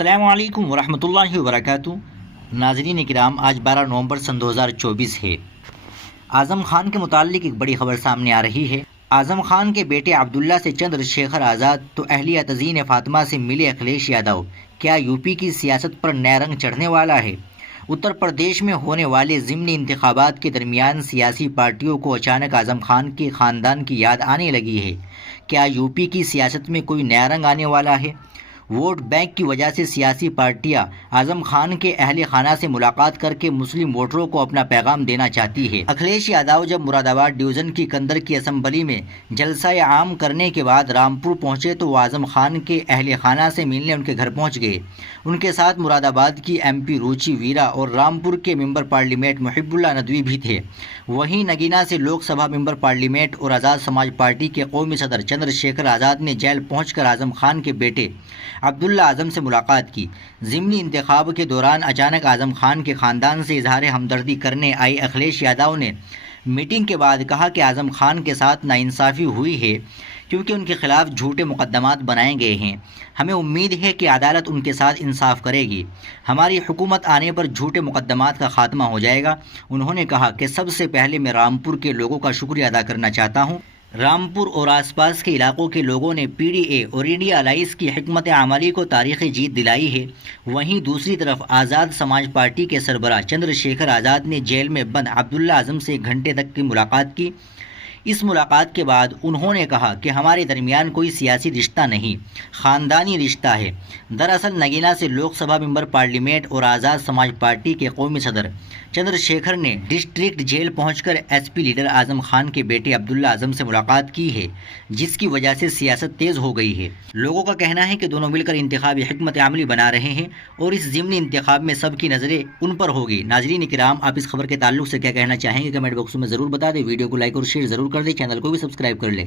السلام علیکم ورحمۃ اللہ وبرکاتہ۔ ناظرین کرام، آج 12 نومبر سن 2024 ہے۔ اعظم خان کے متعلق ایک بڑی خبر سامنے آ رہی ہے۔ اعظم خان کے بیٹے عبداللہ سے چندر شیکھر آزاد تو اہلیہ تزئین فاطمہ سے ملے اکھلیش یادو، کیا یو پی کی سیاست پر نیا رنگ چڑھنے والا ہے؟ اتر پردیش میں ہونے والے ضمنی انتخابات کے درمیان سیاسی پارٹیوں کو اچانک اعظم خان کے خاندان کی یاد آنے لگی ہے۔ کیا یو پی کی سیاست میں کوئی نیا رنگ آنے والا ہے؟ ووٹ بینک کی وجہ سے سیاسی پارٹیاں اعظم خان کے اہل خانہ سے ملاقات کر کے مسلم ووٹروں کو اپنا پیغام دینا چاہتی ہے۔ اکھلیش یادو جب مراد آباد ڈویژن کی کندر کی اسمبلی میں جلسہ عام کرنے کے بعد رامپور پہنچے تو وہ اعظم خان کے اہل خانہ سے ملنے ان کے گھر پہنچ گئے۔ ان کے ساتھ مراد آباد کی ایم پی روچی ویرا اور رامپور کے ممبر پارلیمنٹ محب اللہ ندوی بھی تھے۔ وہیں نگینہ سے لوک سبھا ممبر پارلیمنٹ اور آزاد سماج پارٹی کے قومی صدر چندر شیکھر آزاد نے جیل پہنچ کر اعظم خان کے بیٹے عبداللہ اعظم سے ملاقات کی۔ ضمنی انتخاب کے دوران اچانک اعظم خان کے خاندان سے اظہار ہمدردی کرنے آئی اکھلیش یادو نے میٹنگ کے بعد کہا کہ اعظم خان کے ساتھ ناانصافی ہوئی ہے کیونکہ ان کے خلاف جھوٹے مقدمات بنائے گئے ہیں۔ ہمیں امید ہے کہ عدالت ان کے ساتھ انصاف کرے گی۔ ہماری حکومت آنے پر جھوٹے مقدمات کا خاتمہ ہو جائے گا۔ انہوں نے کہا کہ سب سے پہلے میں رامپور کے لوگوں کا شکریہ ادا کرنا چاہتا ہوں۔ رامپور اور آس پاس کے علاقوں کے لوگوں نے پی ڈی اے اور انڈیا الائنس کی حکمت عملی کو تاریخی جیت دلائی ہے۔ وہیں دوسری طرف آزاد سماج پارٹی کے سربراہ چندر شیکھر آزاد نے جیل میں بند عبداللہ اعظم سے 1 گھنٹے تک کی ملاقات کی۔ اس ملاقات کے بعد انہوں نے کہا کہ ہمارے درمیان کوئی سیاسی رشتہ نہیں، خاندانی رشتہ ہے۔ دراصل نگینہ سے لوک سبھا ممبر پارلیمنٹ اور آزاد سماج پارٹی کے قومی صدر چندر شیکھر نے ڈسٹرکٹ جیل پہنچ کر S P leader Azam Khan کے بیٹے عبداللہ اعظم سے ملاقات کی ہے، جس کی وجہ سے سیاست تیز ہو گئی ہے۔ لوگوں کا کہنا ہے کہ دونوں مل کر انتخابی حکمت عملی بنا رہے ہیں اور اس ضمنی انتخاب میں سب کی نظریں ان پر ہوگی۔ ناظرین کرام، آپ اس خبر کے تعلق سے کیا کہنا چاہیں گے؟ کمنٹ باکس میں ضرور بتا دیں۔ ویڈیو کو لائک اور شیئر ضرور کر دیں، چینل کو بھی سبسکرائب کر لیں۔